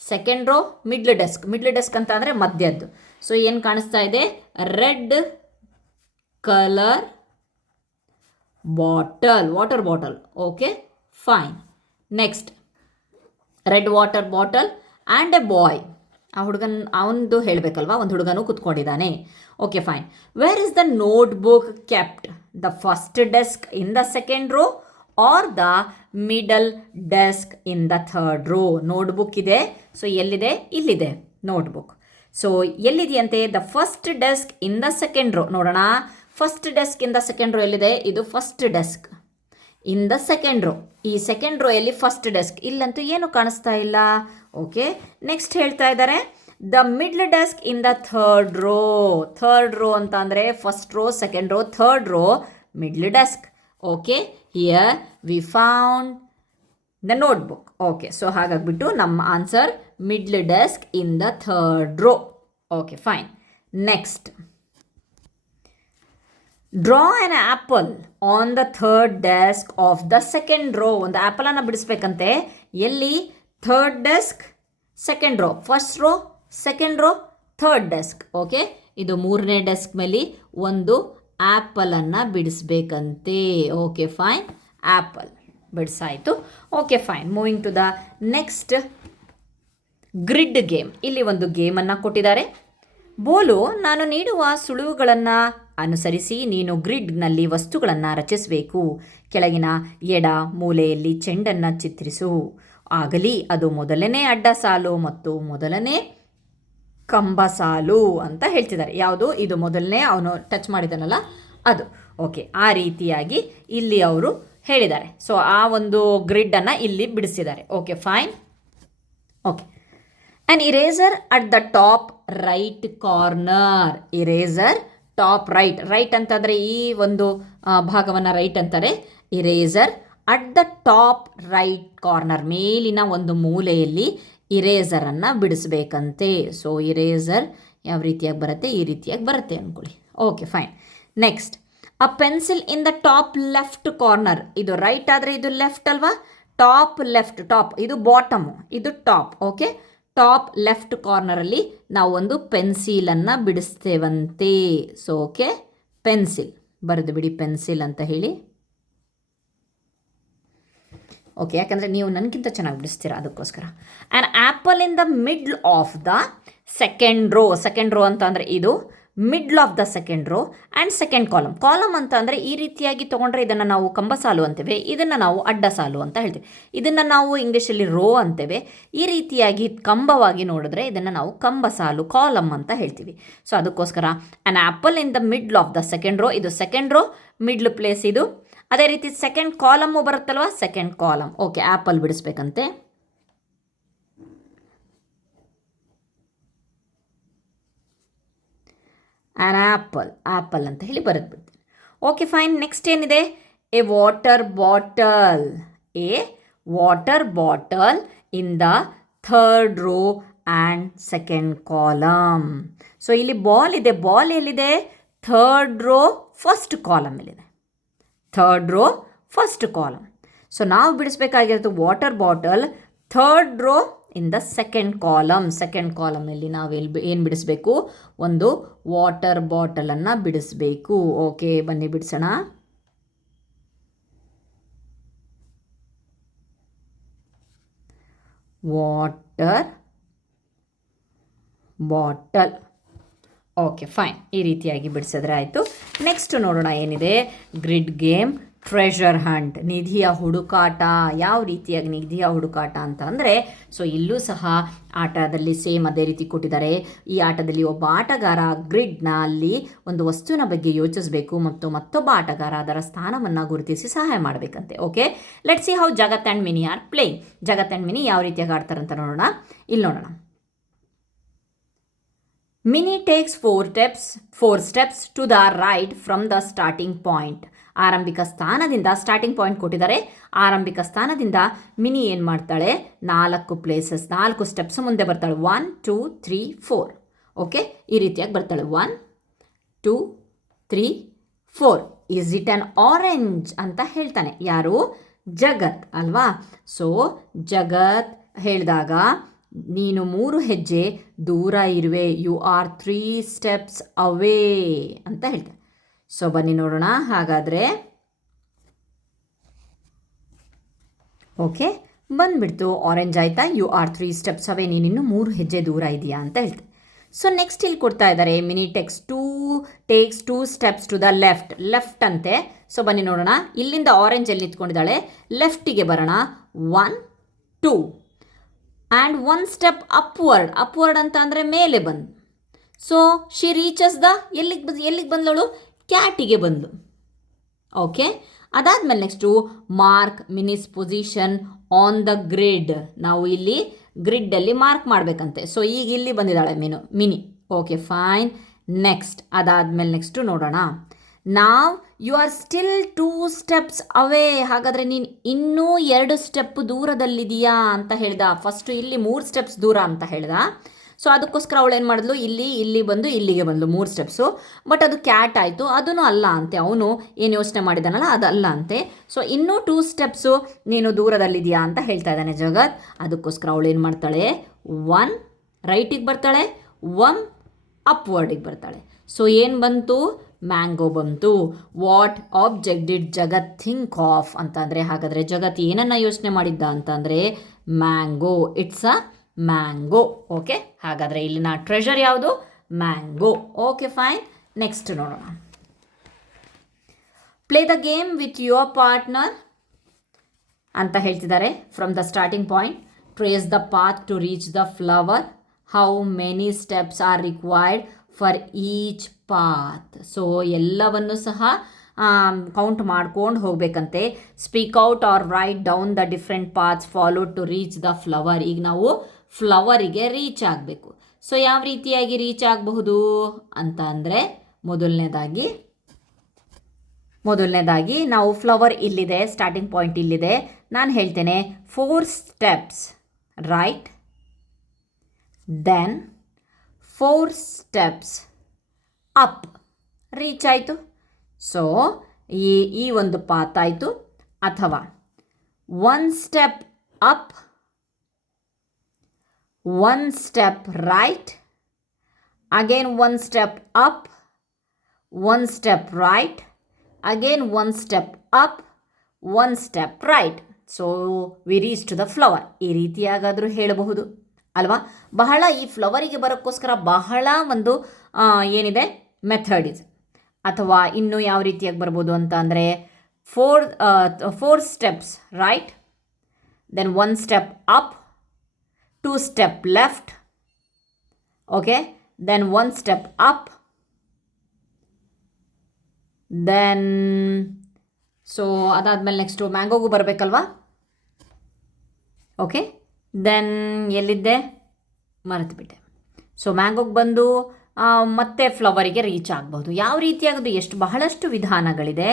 ಸೆಕೆಂಡ್ ರೋ ಮಿಡ್ಲ್ ಡೆಸ್ಕ್ ಅಂತ ಅಂದರೆ ಮಧ್ಯದ್ದು. ಸೊ ಏನು ಕಾಣಿಸ್ತಾ ಇದೆ? Red colour bottle, water bottle. Okay, fine. Next, red water bottle and a boy. ಆ ಹುಡುಗನ ಅವನದು ಹೇಳಬೇಕಲ್ವಾ, ಒಂದು ಹುಡುಗನೂ ಕೂತ್ಕೊಂಡಿದ್ದಾನೆ. Okay, fine. Where is the notebook kept? The first desk in the second row or the middle desk in the 3rd row. Notebook ಇದೆ. So ಎಲ್ಲಿದೆ? ಇಲ್ಲಿದೆ ನೋಟ್ಬುಕ್. ಸೊ ಎಲ್ಲಿದೆಯಂತೆ? The first desk in the second row. ನೋಡೋಣ, first desk in the second row ಎಲ್ಲಿದೆ? ಇದು first desk in the second row. ಈ second row ಎಲ್ಲಿ? First desk. ಇಲ್ಲಂತೂ ಏನು ಕಾಣಿಸ್ತಾ ಇಲ್ಲ. ಓಕೆ, ನೆಕ್ಸ್ಟ್ ಹೇಳ್ತಾ ಇದ್ದಾರೆ, the middle desk in the 3rd row. 3rd row ಅಂತ ಅಂದರೆ first row, second row, 3rd row, middle desk. Okay, here we found the notebook. Okay, so ಹಾಗಾಗ್ಬಿಟ್ಟು ನಮ್ಮ answer middle desk in the 3rd row. Okay, fine. Next, draw an apple on the 3rd desk of the second row. ಒಂದು ಆ್ಯಪಲನ್ನು ಬಿಡಿಸ್ಬೇಕಂತೆ. ಎಲ್ಲಿ? 3rd desk, second row, first row, second row, 3rd desk. Okay, ಇದು 3ನೇ desk ಮೇಲೆ ಒಂದು ಆ್ಯಪಲನ್ನು ಬಿಡಿಸ್ಬೇಕಂತೆ. Okay, fine. ಆ್ಯಪಲ್ ಬಿಡಿಸಾಯಿತು. Okay, fine. Moving to the next grid game. ಇಲ್ಲಿ ಒಂದು ಗೇಮನ್ನು ಕೊಟ್ಟಿದ್ದಾರೆ. ಬೋಲು, ನಾನು ನೀಡುವ ಸುಳುವುಗಳನ್ನು ಅನುಸರಿಸಿ ನೀನು ಗ್ರಿಡ್ನಲ್ಲಿ ವಸ್ತುಗಳನ್ನು ರಚಿಸಬೇಕು. ಕೆಳಗಿನ ಎಡ ಮೂಲೆಯಲ್ಲಿ ಚೆಂಡನ್ನು ಚಿತ್ರಿಸು. ಆಗಲಿ ಅದು ಮೊದಲನೇ ಅಡ್ಡ ಸಾಲು ಮತ್ತು ಮೊದಲನೇ ಕಂಬ ಸಾಲು ಅಂತ ಹೇಳ್ತಿದ್ದಾರೆ. ಯಾವುದು? ಇದು ಮೊದಲನೇ ಅವನು ಟಚ್ ಮಾಡಿದಾನಲ್ಲ ಅದು. ಓಕೆ, ಆ ರೀತಿಯಾಗಿ ಇಲ್ಲಿ ಅವರು ಹೇಳಿದ್ದಾರೆ. ಸೊ ಆ ಒಂದು ಗ್ರಿಡ್ಡನ್ನು ಇಲ್ಲಿ ಬಿಡಿಸಿದ್ದಾರೆ. Okay, fine. Okay, an eraser at the top right corner. Eraser top right ಅಂತಂದರೆ ಈ ಒಂದು ಭಾಗವನ್ನು ರೈಟ್ ಅಂತಾರೆ. Eraser at the top right corner, ಮೇಲಿನ ಒಂದು ಮೂಲೆಯಲ್ಲಿ ಇರೇಸರನ್ನು ಬಿಡಿಸ್ಬೇಕಂತೆ. ಸೊ ಇರೇಸರ್ ಯಾವ ರೀತಿಯಾಗಿ ಬರುತ್ತೆ? ಈ ರೀತಿಯಾಗಿ ಬರುತ್ತೆ ಅಂದ್ಕೊಳ್ಳಿ. Okay, fine. Next, a pencil in the top left corner. ಇದು ರೈಟ್ ಆದರೆ ಇದು ಲೆಫ್ಟ್ ಅಲ್ವಾ? ಟಾಪ್ ಲೆಫ್ಟ್, ಟಾಪ್ ಇದು ಬಾಟಮು, ಇದು ಟಾಪ್. ಓಕೆ, ಟಾಪ್ ಲೆಫ್ಟ್ ಕಾರ್ನರಲ್ಲಿ ನಾವು ಒಂದು ಪೆನ್ಸಿಲನ್ನು ಬಿಡಿಸ್ತೇವಂತೆ. ಸೊ ಓಕೆ, ಪೆನ್ಸಿಲ್ ಬರೆದು ಬಿಡಿ, ಪೆನ್ಸಿಲ್ ಅಂತ ಹೇಳಿ. ಓಕೆ, ಯಾಕಂದರೆ ನೀವು ನನಗಿಂತ ಚೆನ್ನಾಗಿ ಬಿಡಿಸ್ತೀರಾ, ಅದಕ್ಕೋಸ್ಕರ. An apple in the middle of the second row. Second rho ಅಂತ ಅಂದರೆ ಇದು middle of the second rho and second column. Column ಅಂತ ಅಂದರೆ ಈ ರೀತಿಯಾಗಿ ತೊಗೊಂಡ್ರೆ ಇದನ್ನು ನಾವು ಕಂಬ ಸಾಲು ಅಂತೇವೆ, ಇದನ್ನು ನಾವು ಅಡ್ಡ ಸಾಲು ಅಂತ ಹೇಳ್ತೇವೆ. ಇದನ್ನು ನಾವು ಇಂಗ್ಲೀಷಲ್ಲಿ ರೋ ಅಂತೇವೆ. ಈ ರೀತಿಯಾಗಿ ಕಂಬವಾಗಿ ನೋಡಿದ್ರೆ ಇದನ್ನು ನಾವು ಕಂಬ ಸಾಲು, ಕಾಲಮ್ ಅಂತ ಹೇಳ್ತೀವಿ. ಸೊ ಅದಕ್ಕೋಸ್ಕರ an apple in the middle of the second row, ಇದು ಸೆಕೆಂಡ್ ರೋ, ಮಿಡ್ಲ್ ಪ್ಲೇಸ್ ಇದು. ಅದೇ ರೀತಿ ಸೆಕೆಂಡ್ ಕಾಲಮ್ಮು ಬರುತ್ತಲ್ವ, ಸೆಕೆಂಡ್ ಕಾಲಮ್. ಓಕೆ, ಆ್ಯಪಲ್ ಬಿಡಿಸ್ಬೇಕಂತೆ. ಆ್ಯನ್ ಆ್ಯಪಲ್ ಅಂತ ಹೇಳಿ ಬರೆದ್ಬಿಡ್ತೀನಿ. Okay fine. ನೆಕ್ಸ್ಟ್ ಏನಿದೆ? A water bottle. A water bottle in the third row and second column. So ಇಲ್ಲಿ ಬಾಲ್ ಇದೆ. ಬಾಲ್ ಎಲ್ಲಿದೆ? ಥರ್ಡ್ ರೋ ಫಸ್ಟ್ ಕಾಲಮಲ್ಲಿದೆ. Third row first column. So ನಾವು ಬಿಡಿಸ್ಬೇಕಾಗಿರೋದು water bottle third row in the second column. Second ಕಾಲಮಲ್ಲಿ ನಾವು ಏನು ಬಿಡಿಸ್ಬೇಕು? ಒಂದು ವಾಟರ್ ಬಾಟಲನ್ನು ಬಿಡಿಸ್ಬೇಕು. ಓಕೆ, ಬನ್ನಿ ಬಿಡಿಸೋಣ. Water bottle. Okay fine. ಈ ರೀತಿಯಾಗಿ ಬಿಡಿಸಿದ್ರೆ ಆಯಿತು. ನೆಕ್ಸ್ಟ್ ನೋಡೋಣ ಏನಿದೆ. ಗ್ರಿಡ್ ಗೇಮ್, ಟ್ರೆಷರ್ ಹಂಟ್, ನಿಧಿಯ ಹುಡುಕಾಟ. ಯಾವ ರೀತಿಯಾಗಿ ನಿಧಿಯ ಹುಡುಕಾಟ ಅಂತ ಅಂದರೆ, ಸೊ ಇಲ್ಲೂ ಸಹ ಆಟದಲ್ಲಿ ಸೇಮ್ ಅದೇ ರೀತಿ ಕೊಟ್ಟಿದ್ದಾರೆ. ಈ ಆಟದಲ್ಲಿ ಒಬ್ಬ ಆಟಗಾರ ಗ್ರಿಡ್ನಲ್ಲಿ ಒಂದು ವಸ್ತುವಿನ ಬಗ್ಗೆ ಯೋಚಿಸಬೇಕು ಮತ್ತು ಮತ್ತೊಬ್ಬ ಆಟಗಾರ ಅದರ ಸ್ಥಾನವನ್ನು ಗುರುತಿಸಿ ಸಹಾಯ ಮಾಡಬೇಕಂತೆ. Okay, let's see how Jagat and Mini are playing. Jagat and Mini ಯಾವ ರೀತಿಯಾಗಿ ಆಡ್ತಾರಂತ ನೋಡೋಣ. ಇಲ್ಲಿ ನೋಡೋಣ. Mini takes 4 steps to the right from the starting point. ಆರಂಭಿಕ ಸ್ಥಾನದಿಂದ, ಸ್ಟಾರ್ಟಿಂಗ್ ಪಾಯಿಂಟ್ ಕೊಟ್ಟಿದ್ದಾರೆ, ಆರಂಭಿಕ ಸ್ಥಾನದಿಂದ ಮಿನಿ ಏನು ಮಾಡ್ತಾಳೆ? 4 ಸ್ಟೆಪ್ಸ್ ಮುಂದೆ ಬರ್ತಾಳೆ. 1 2 3 4. ಓಕೆ, ಈ ರೀತಿಯಾಗಿ ಬರ್ತಾಳೆ. 1 2 3 4. ಈಸ್ ಇಟ್ ಆನ್ ಆರೆಂಜ್ ಅಂತ ಹೇಳ್ತಾನೆ. ಯಾರು? ಜಗತ್ ಅಲ್ವಾ? ಸೊ ಜಗತ್ ಹೇಳಿದಾಗ ನೀನು 3 ಹೆಜ್ಜೆ ದೂರ ಇರುವೆ, ಯು ಆರ್ 3 steps ಅವೇ ಅಂತ ಹೇಳ್ತಾರೆ. ಸೊ ಬನ್ನಿ ನೋಡೋಣ. ಹಾಗಾದರೆ ಓಕೆ, ಬಂದುಬಿಡ್ತು. ಆರೆಂಜ್ ಆಯಿತಾ? ಯು ಆರ್ 3 steps ಅವೇ, ನೀನಿನ್ನು 3 ಹೆಜ್ಜೆ ದೂರ ಇದೆಯಾ ಅಂತ ಹೇಳ್ತಾರೆ. ಸೊ ನೆಕ್ಸ್ಟ್ ಇಲ್ಲಿ ಕೊಡ್ತಾ ಇದ್ದಾರೆ, Mini takes 2 steps to the left ಅಂತೆ. ಸೊ ಬನ್ನಿ ನೋಡೋಣ. ಇಲ್ಲಿಂದ ಆರೆಂಜ್ ಎಲ್ಲಿ ನಿಂತ್ಕೊಂಡಿದ್ದಾಳೆ? ಲೆಫ್ಟಿಗೆ ಬರೋಣ. 1 2 ಆ್ಯಂಡ್ 1 step ಅಪ್ವರ್ಡ್ ಅಂತ ಅಂದರೆ ಮೇಲೆ ಬಂದು. ಸೊ ಶಿ ರೀಚಸ್ ದ ಎಲ್ಲಿಗೆ ಬಂದಳು? ಕ್ಯಾಟಿಗೆ ಬಂದು. ಓಕೆ, ಅದಾದಮೇಲೆ next mark Mini's position on the grid. ನಾವು ಇಲ್ಲಿ ಗ್ರಿಡ್ಡಲ್ಲಿ ಮಾರ್ಕ್ ಮಾಡಬೇಕಂತೆ. ಸೊ ಈಗ ಇಲ್ಲಿ ಬಂದಿದ್ದಾಳೆ ಮಿನಿ. Okay fine. ನೆಕ್ಸ್ಟ್ ಅದಾದಮೇಲೆ ನೆಕ್ಸ್ಟು ನೋಡೋಣ. Now you are still 2 steps away. ಹಾಗಾದರೆ ನೀನು ಇನ್ನೂ 2 ಸ್ಟೆಪ್ ದೂರದಲ್ಲಿದೆಯಾ ಅಂತ ಹೇಳ್ದ. ಫಸ್ಟು ಇಲ್ಲಿ 3 steps ದೂರ ಅಂತ ಹೇಳ್ದ. ಸೊ ಅದಕ್ಕೋಸ್ಕರ ಅವಳು ಏನು ಮಾಡಿದ್ಲು? ಇಲ್ಲಿ ಬಂದು ಇಲ್ಲಿಗೆ ಬಂದಳು 3 steps. ಬಟ್ ಅದು ಕ್ಯಾಟ್ ಆಯಿತು. ಅದೂ ಅಲ್ಲ ಅಂತೆ. ಅವನು ಏನು ಯೋಚನೆ ಮಾಡಿದಾನಲ್ಲ ಅದಲ್ಲ ಅಂತೆ. ಸೊ ಇನ್ನೂ 2 steps ನೀನು ದೂರದಲ್ಲಿದೆಯಾ ಅಂತ ಹೇಳ್ತಾ ಇದ್ದಾನೆ ಜಗತ್. ಅದಕ್ಕೋಸ್ಕರ ಅವಳು ಏನು ಮಾಡ್ತಾಳೆ? 1 ರೈಟಿಗೆ ಬರ್ತಾಳೆ, 1 ಅಪ್ವರ್ಡಿಗೆ ಬರ್ತಾಳೆ. ಸೊ ಏನು ಬಂತು? ಮ್ಯಾಂಗೋ ಬಂತು. What object did Jagat think of ಅಂತಂದರೆ, ಹಾಗಾದರೆ ಜಗತ್ ಏನನ್ನು ಯೋಚನೆ ಮಾಡಿದ್ದ ಅಂತಂದರೆ mango. It's a mango. Okay, ಹಾಗಾದರೆ ಇಲ್ಲಿನ ಟ್ರೆಷರ್ ಯಾವುದು? ಮ್ಯಾಂಗೋ. Okay fine. ನೆಕ್ಸ್ಟ್ ನೋಡೋಣ. Play the game with your partner ಅಂತ ಹೇಳ್ತಿದ್ದಾರೆ. From the starting point, trace the path to reach the flower. How many steps are required for each path. So ಎಲ್ಲವನ್ನು ಸಹ count ಮಾಡ್ಕೊಂಡು ಹೋಗಬೇಕಂತೆ. Speak out or write down the different paths followed to reach the flower. ಈಗ ನಾವು ಫ್ಲವರಿಗೆ reach ಆಗಬೇಕು. So ಯಾವ ರೀತಿಯಾಗಿ ರೀಚ್ ಆಗಬಹುದು ಅಂತ ಅಂದರೆ, ಮೊದಲನೇದಾಗಿ ನಾವು ಫ್ಲವರ್ ಇಲ್ಲಿದೆ, ಸ್ಟಾರ್ಟಿಂಗ್ ಪಾಯಿಂಟ್ ಇಲ್ಲಿದೆ. ನಾನು ಹೇಳ್ತೇನೆ 4 steps right, then 4 steps up. Reach ಆಯಿತು. ಸೊ ಈ ಒಂದು ಪಾತ್ ಆಯಿತು. ಅಥವಾ 1 step up, 1 step right, again 1 step up, 1 step right, again 1 step up, 1 step right. So we reach to the flower. ಈ ರೀತಿಯಾಗಾದರೂ ಹೇಳಬಹುದು. ಅಲ್ವಾ? ಬಹಳ ಈ ಫ್ಲವರಿಗೆ ಬರೋಕ್ಕೋಸ್ಕರ ಬಹಳ ಒಂದು ಏನಿದೆ ಮೆಥಡ್ ಇದೆ. ಅಥವಾ ಇನ್ನು ಯಾವ ರೀತಿಯಾಗಿ ಬರ್ಬೋದು ಅಂತ ಅಂದರೆ four steps, right? Then 1 step up, 2 step left, okay, then 1 step up, then so ಅದಾದಮೇಲೆ ನೆಕ್ಸ್ಟು ಮ್ಯಾಂಗೋಗೂ ಬರಬೇಕಲ್ವಾ? ಓಕೆ, ದೆನ್ ಎಲ್ಲಿದ್ದೆ ಮರೆತುಬಿಟ್ಟೆ. ಸೊ ಮ್ಯಾಂಗೋಗೆ ಬಂದು ಮತ್ತೆ ಫ್ಲವರಿಗೆ ರೀಚ್ ಆಗ್ಬೋದು. ಯಾವ ರೀತಿಯಾಗೋದು ಬಹಳಷ್ಟು ವಿಧಾನಗಳಿದೆ.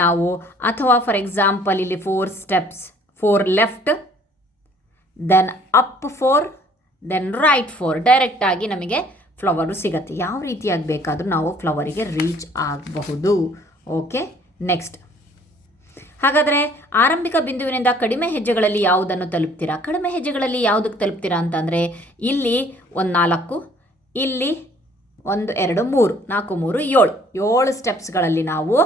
ನಾವು ಅಥವಾ ಫಾರ್ ಎಕ್ಸಾಂಪಲ್ ಇಲ್ಲಿ 4 steps, 4 left, then up 4, then right 4, ಡೈರೆಕ್ಟಾಗಿ ನಮಗೆ ಫ್ಲವರು ಸಿಗತ್ತೆ. ಯಾವ ರೀತಿಯಾಗಿ ಬೇಕಾದರೂ ನಾವು ಫ್ಲವರಿಗೆ ರೀಚ್ ಆಗಬಹುದು. Okay, next. ಹಾಗಾದರೆ ಆರಂಭಿಕ ಬಿಂದುವಿನಿಂದ ಕಡಿಮೆ ಹೆಜ್ಜೆಗಳಲ್ಲಿ ಯಾವುದನ್ನು ತಲುಪ್ತೀರಾ? ಕಡಿಮೆ ಹೆಜ್ಜೆಗಳಲ್ಲಿ ಯಾವುದಕ್ಕೆ ತಲುಪ್ತೀರಾ ಅಂತಂದರೆ ಇಲ್ಲಿ 1 4, ಇಲ್ಲಿ 1 2 3 4 3 7 ಸ್ಟೆಪ್ಸ್ಗಳಲ್ಲಿ ನಾವು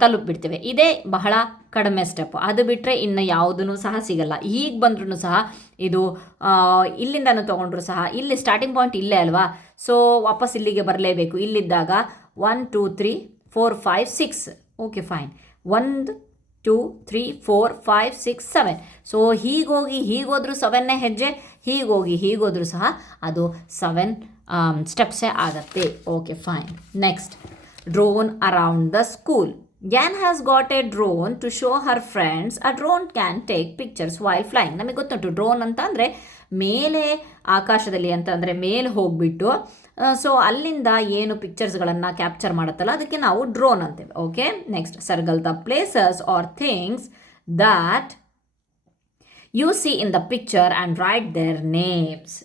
ತಲುಪಿಬಿಡ್ತೇವೆ. ಇದೇ ಬಹಳ ಕಡಿಮೆ ಸ್ಟೆಪ್. ಅದು ಬಿಟ್ಟರೆ ಇನ್ನು ಯಾವುದೂ ಸಹ ಸಿಗಲ್ಲ. ಈಗ ಬಂದ್ರೂ ಸಹ ಇದು ಇಲ್ಲಿಂದನೂ ತೊಗೊಂಡ್ರು ಸಹ ಇಲ್ಲಿ ಸ್ಟಾರ್ಟಿಂಗ್ ಪಾಯಿಂಟ್ ಇಲ್ಲೇ ಅಲ್ವಾ? ಸೊ ವಾಪಸ್ ಇಲ್ಲಿಗೆ ಬರಲೇಬೇಕು. ಇಲ್ಲಿದ್ದಾಗ 1 2 3 4 5 6, ಓಕೆ ಫೈನ್, 1 2 3 4 5 6 7. ಸೊ ಹೀಗೋದ್ರೂ 7ನೇ ಹೆಜ್ಜೆ, ಹೀಗೋದ್ರೂ ಸಹ ಅದು 7 ಸ್ಟೆಪ್ಸೇ ಆಗತ್ತೆ. Okay fine. Next, drone around the school. Jan has got a drone to show her friends. A drone can take pictures while flying. ನಮಗೆ ಗೊತ್ತುಂಟು ಡ್ರೋನ್ ಅಂತ ಅಂದರೆ ಮೇಲೆ ಆಕಾಶದಲ್ಲಿ ಅಂತ ಅಂದರೆ ಮೇಲೆ ಹೋಗಿಬಿಟ್ಟು ಸೊ ಅಲ್ಲಿಂದ ಏನು ಪಿಕ್ಚರ್ಸ್ಗಳನ್ನು ಕ್ಯಾಪ್ಚರ್ ಮಾಡುತ್ತಲ್ಲ ಅದಕ್ಕೆ ನಾವು ಡ್ರೋನ್ ಅಂತೇವೆ. Okay, next, circle the places or things that you see in the picture and write their names.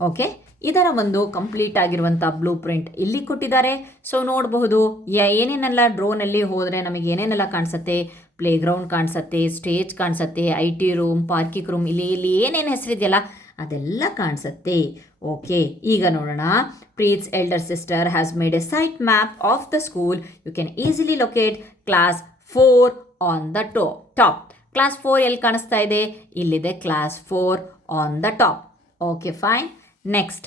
Okay, ಇದರ ಒಂದು ಕಂಪ್ಲೀಟ್ ಆಗಿರುವಂಥ ಬ್ಲೂ ಪ್ರಿಂಟ್ ಇಲ್ಲಿ ಕೊಟ್ಟಿದ್ದಾರೆ. ಸೊ ನೋಡಬಹುದು ಏನೇನೆಲ್ಲ ಡ್ರೋನಲ್ಲಿ ಹೋದರೆ ನಮಗೆ ಏನೇನೆಲ್ಲ ಕಾಣಿಸುತ್ತೆ. ಪ್ಲೇ ಗ್ರೌಂಡ್ ಕಾಣಿಸುತ್ತೆ, ಸ್ಟೇಜ್ ಕಾಣಿಸುತ್ತೆ, IT ರೂಮ್, ಪಾರ್ಕಿಂಗ್ ರೂಮ್, ಇಲ್ಲಿ ಏನೇನು ಹೆಸರಿದೆಯಲ್ಲ ಅದೆಲ್ಲ ಕಾಣಿಸುತ್ತೆ. ಓಕೆ, ಈಗ ನೋಡೋಣ. Preet's elder sister has made a site map of the school. You can easily locate class 4 on the top. Class 4 ಎಲ್ಲಿ ಕಾಣಿಸ್ತಾ ಇದೆ? ಇಲ್ಲಿದೆ class 4 on the top. Okay fine. Next,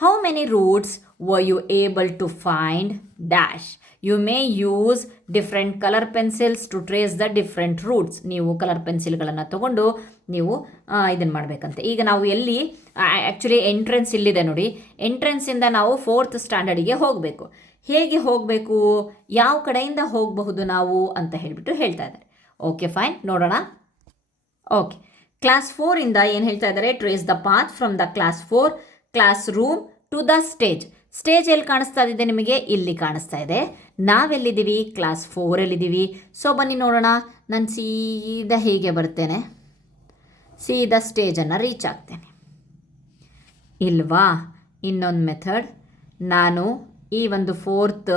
how many routes were you able to find dash? You may use different color pencils to trace the different routes. ನೀವು colour ಪೆನ್ಸಿಲ್ಗಳನ್ನು ತಗೊಂಡು ನೀವು ಇದನ್ನು ಮಾಡಬೇಕಂತೆ. ಈಗ ನಾವು ಎಲ್ಲಿ ಆ್ಯಕ್ಚುಲಿ ಎಂಟ್ರೆನ್ಸ್ ಇಲ್ಲಿದೆ ನೋಡಿ. ಎಂಟ್ರೆನ್ಸಿಂದ ನಾವು 4th ಸ್ಟ್ಯಾಂಡರ್ಡಿಗೆ ಹೋಗಬೇಕು. ಹೇಗೆ ಹೋಗಬೇಕು, ಯಾವ ಕಡೆಯಿಂದ ಹೋಗಬಹುದು ನಾವು ಅಂತ ಹೇಳಿಬಿಟ್ಟು ಹೇಳ್ತಾ ಇದ್ದಾರೆ. ಓಕೆ ಫೈನ್, ನೋಡೋಣ. ಓಕೆ, ಕ್ಲಾಸ್ 4ಇಂದ ಏನು ಹೇಳ್ತಾ ಇದ್ದಾರೆ? Trace the path from the class 4 classroom to the stage. Stage ಎಲ್ಲಿ ಕಾಣಿಸ್ತಾ ಇದೆ ನಿಮಗೆ? ಇಲ್ಲಿ ಕಾಣಿಸ್ತಾ ಇದೆ. ನಾವೆಲ್ಲಿದ್ದೀವಿ? ಕ್ಲಾಸ್ 4ಅಲ್ಲಿದ್ದೀವಿ. ಸೊ ಬನ್ನಿ ನೋಡೋಣ. ನಾನು ಸೀದಾ ಹೀಗೆ ಬರ್ತೇನೆ, ಸೀದಾ ಸ್ಟೇಜನ್ನು ರೀಚ್ ಆಗ್ತೇನೆ ಇಲ್ವಾ? ಇನ್ನೊಂದು ಮೆಥಡ್, ನಾನು ಈ ಒಂದು 4th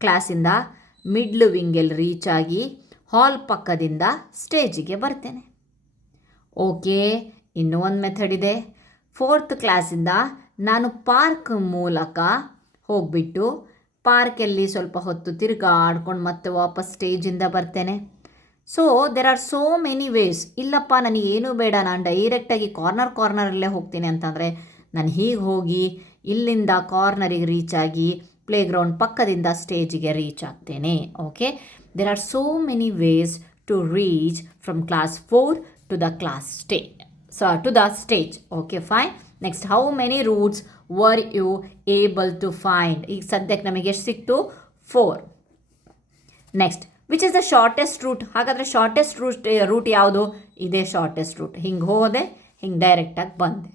ಕ್ಲಾಸಿಂದ ಮಿಡ್ಲ್ ವಿಂಗಲ್ಲಿ ರೀಚ್ ಆಗಿ ಹಾಲ್ ಪಕ್ಕದಿಂದ ಸ್ಟೇಜಿಗೆ ಬರ್ತೇನೆ. ಓಕೆ, ಇನ್ನೂ ಒಂದು ಮೆಥಡ್ ಇದೆ. 4th ಕ್ಲಾಸಿಂದ ನಾನು ಪಾರ್ಕ್ ಮೂಲಕ ಹೋಗಿಬಿಟ್ಟು ಪಾರ್ಕಲ್ಲಿ ಸ್ವಲ್ಪ ಹೊತ್ತು ತಿರುಗಾಡ್ಕೊಂಡು ಮತ್ತೆ ವಾಪಸ್ ಸ್ಟೇಜಿಂದ ಬರ್ತೇನೆ. So there are so many ways. ಇಲ್ಲಪ್ಪ ನನಗೇನು ಬೇಡ, ನಾನು ಡೈರೆಕ್ಟಾಗಿ ಕಾರ್ನರಲ್ಲೇ ಹೋಗ್ತೀನಿ ಅಂತಂದರೆ ನಾನು ಹೀಗೆ ಹೋಗಿ ಇಲ್ಲಿಂದ ಕಾರ್ನರಿಗೆ ರೀಚ್ ಆಗಿ ಪ್ಲೇಗ್ರೌಂಡ್ ಪಕ್ಕದಿಂದ ಸ್ಟೇಜಿಗೆ ರೀಚ್ ಆಗ್ತೇನೆ. Okay, there are so many ways to reach from class 4 to the to the stage. Okay fine. Next, how many routes were you able to find? ಈಗ ಸದ್ಯಕ್ಕೆ ನಮಗೆ ಎಷ್ಟು ಸಿಕ್ತು? 4. Next, which is the shortest route? ಹಾಗಾದರೆ shortest route ಯಾವುದು? ಇದೇ shortest route. ಹಿಂಗೆ ಹೋದೆ, ಹಿಂಗೆ ಡೈರೆಕ್ಟಾಗಿ ಬಂದೆ.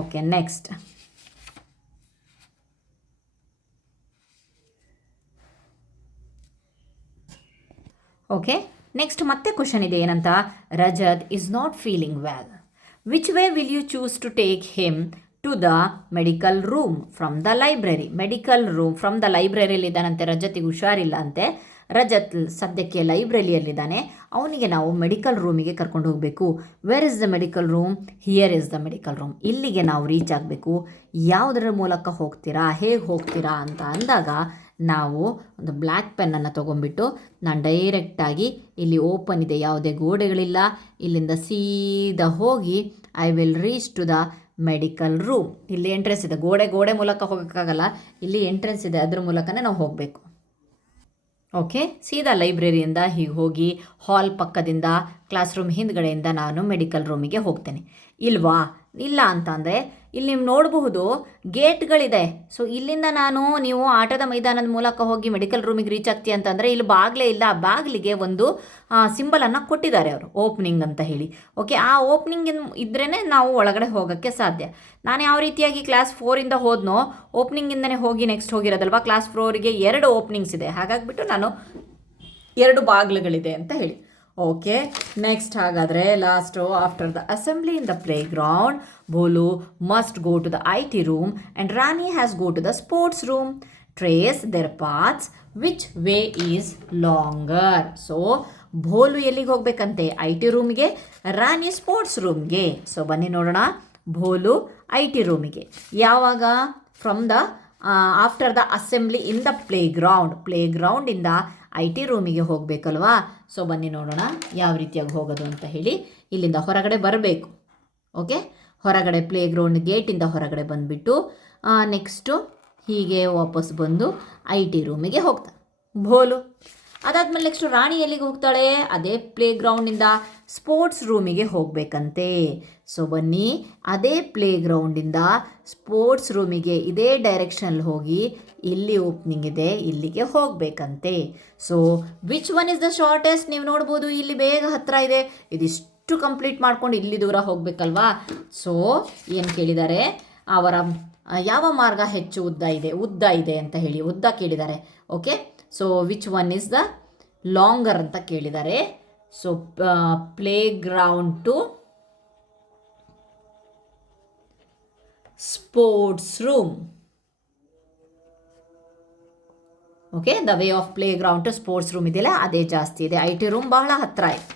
Okay, next. ಓಕೆ, ನೆಕ್ಸ್ಟ್ ಮತ್ತೆ ಕ್ವಶನ್ ಇದೆ. ಏನಂತ? Rajat is not feeling well. Which way will you choose to take him to the medical room from the library? Medical room from the ಲೈಬ್ರರಿಯಲ್ಲಿದ್ದಾನಂತೆ. ರಜತಿಗೆ ಹುಷಾರಿಲ್ಲ ಅಂತೆ. ರಜತ್ ಸದ್ಯಕ್ಕೆ ಲೈಬ್ರರಿಯಲ್ಲಿದ್ದಾನೆ. ಅವನಿಗೆ ನಾವು ಮೆಡಿಕಲ್ ರೂಮಿಗೆ ಕರ್ಕೊಂಡು ಹೋಗಬೇಕು. Wear is the medical room? Here is the medical room. ಇಲ್ಲಿಗೆ ನಾವು ರೀಚ್ ಆಗಬೇಕು. ಯಾವುದರ ಮೂಲಕ ಹೋಗ್ತೀರಾ, ಹೇಗೆ ಹೋಗ್ತೀರಾ ಅಂತ ಅಂದಾಗ ನಾವು ಒಂದು ಬ್ಲ್ಯಾಕ್ ಪೆನ್ನನ್ನು ತೊಗೊಂಡ್ಬಿಟ್ಟು ನಾನು ಡೈರೆಕ್ಟಾಗಿ ಇಲ್ಲಿ ಓಪನ್ ಇದೆ, ಯಾವುದೇ ಗೋಡೆಗಳಿಲ್ಲ, ಇಲ್ಲಿಂದ ಸೀದಾ ಹೋಗಿ I will reach to the medical room. ಇಲ್ಲಿ ಎಂಟ್ರೆನ್ಸ್ ಇದೆ, ಗೋಡೆ ಮೂಲಕ ಹೋಗೋಕ್ಕಾಗಲ್ಲ, ಇಲ್ಲಿ ಎಂಟ್ರೆನ್ಸ್ ಇದೆ, ಅದ್ರ ಮೂಲಕನೇ ನಾವು ಹೋಗಬೇಕು. ಓಕೆ, ಸೀದಾ ಲೈಬ್ರರಿಯಿಂದ ಹೀಗೆ ಹೋಗಿ ಹಾಲ್ ಪಕ್ಕದಿಂದ ಕ್ಲಾಸ್ ರೂಮ್ ಹಿಂದ್ಗಡೆಯಿಂದ ನಾನು ಮೆಡಿಕಲ್ ರೂಮಿಗೆ ಹೋಗ್ತೇನೆ. ಇಲ್ಲ ಅಂತಂದರೆ ಇಲ್ಲಿ ನೀವು ನೋಡಬಹುದು ಗೇಟ್ಗಳಿದೆ. ಸೊ ಇಲ್ಲಿಂದ ನೀವು ಆಟದ ಮೈದಾನದ ಮೂಲಕ ಹೋಗಿ ಮೆಡಿಕಲ್ ರೂಮಿಗೆ ರೀಚ್ ಆಗ್ತೀಯ ಅಂತಂದರೆ ಇಲ್ಲಿ ಬಾಗಿಲೇ ಇಲ್ಲ. ಆ ಬಾಗಿಲಿಗೆ ಒಂದು ಸಿಂಬಲನ್ನು ಕೊಟ್ಟಿದ್ದಾರೆ ಅವರು, ಓಪನಿಂಗ್ ಅಂತ ಹೇಳಿ. ಓಕೆ, ಆ ಓಪನಿಂಗ್ ಇದ್ರೇ ನಾವು ಒಳಗಡೆ ಹೋಗೋಕ್ಕೆ ಸಾಧ್ಯ. ನಾನು ಯಾವ ರೀತಿಯಾಗಿ ಕ್ಲಾಸ್ 4ಇಂದ ಹೋದ್ನೋ ಓಪನಿಂಗಿಂದನೇ ಹೋಗಿ ನೆಕ್ಸ್ಟ್ ಹೋಗಿರೋದಲ್ವ. ಕ್ಲಾಸ್ 4ಗೆ 2 ಓಪನಿಂಗ್ಸ್ ಇದೆ, ಹಾಗಾಗಿಬಿಟ್ಟು ನಾನು 2 ಬಾಗಿಲುಗಳಿದೆ ಅಂತ ಹೇಳಿ. ಓಕೆ, ನೆಕ್ಸ್ಟ್ ಹಾಗಾದರೆ last, after the assembly in the playground Bholu must go to the IT room and Rani has go to the sports room. Trace their paths which way is longer. So Bholu ಎಲ್ಲಿಗೆ ಹೋಗಬೇಕಂತೆ? IT ರೂಮಿಗೆ, ರಾಣಿ sports ರೂಮ್ಗೆ. So ಬನ್ನಿ ನೋಡೋಣ, ಭೋಲು IT ರೂಮಿಗೆ ಯಾವಾಗ? From the after the assembly in the ಪ್ಲೇ ಗ್ರೌಂಡಿಂದ IT ರೂಮಿಗೆ ಹೋಗಬೇಕಲ್ವಾ. ಸೊ ಬನ್ನಿ ನೋಡೋಣ ಯಾವ ರೀತಿಯಾಗಿ ಹೋಗೋದು ಅಂತ ಹೇಳಿ. ಇಲ್ಲಿಂದ ಹೊರಗಡೆ ಬರಬೇಕು. ಓಕೆ, ಹೊರಗಡೆ ಪ್ಲೇ ಗ್ರೌಂಡ್ ಗೇಟಿಂದ ಹೊರಗಡೆ ಬಂದುಬಿಟ್ಟು ನೆಕ್ಸ್ಟು ಹೀಗೆ ವಾಪಸ್ ಬಂದು IT ರೂಮಿಗೆ ಹೋಗ್ತಾನೆ ಭೋಲು. ಅದಾದಮೇಲೆ ನೆಕ್ಸ್ಟು ರಾಣಿ ಎಲ್ಲಿಗೆ ಹೋಗ್ತಾಳೆ? ಅದೇ ಪ್ಲೇ ಗ್ರೌಂಡಿಂದ ಸ್ಪೋರ್ಟ್ಸ್ ರೂಮಿಗೆ ಹೋಗಬೇಕಂತೆ. ಸೊ ಬನ್ನಿ, ಅದೇ ಪ್ಲೇ ಗ್ರೌಂಡಿಂದ ಸ್ಪೋರ್ಟ್ಸ್ ರೂಮಿಗೆ ಇದೇ ಡೈರೆಕ್ಷನಲ್ಲಿ ಹೋಗಿ ಇಲ್ಲಿ ಓಪನಿಂಗ್ ಇದೆ, ಇಲ್ಲಿಗೆ ಹೋಗಬೇಕಂತೆ. So which one is the shortest? ನೀವು ನೋಡ್ಬೋದು ಇಲ್ಲಿ ಬೇಗ ಹತ್ತಿರ ಇದೆ, ಇದಿಷ್ಟು ಕಂಪ್ಲೀಟ್ ಮಾಡ್ಕೊಂಡು ಇಲ್ಲಿ ದೂರ ಹೋಗಬೇಕಲ್ವಾ. ಸೊ ಏನು ಕೇಳಿದ್ದಾರೆ? ಅವರ ಯಾವ ಮಾರ್ಗ ಹೆಚ್ಚು ಉದ್ದ ಇದೆ ಅಂತ ಹೇಳಿ ಉದ್ದ ಕೇಳಿದ್ದಾರೆ. ಓಕೆ, so which one is the longer ಅಂತ ಕೇಳಿದ್ದಾರೆ. So playground to sports room. Okay, the way of playground to sports room ಇದೆಯಲ್ಲ ಅದೇ ಜಾಸ್ತಿ ಇದೆ, IT ರೂಮ್ ಬಹಳ ಹತ್ತಿರ ಇದೆ.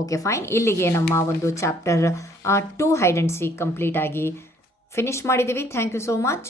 ಓಕೆ ಫೈನ್, ಇಲ್ಲಿಗೆ ನಮ್ಮ ಒಂದು chapter 2 hide and seek complete ಆಗಿ ಫಿನಿಶ್ ಮಾಡಿದ್ದೀವಿ. Thank you so much.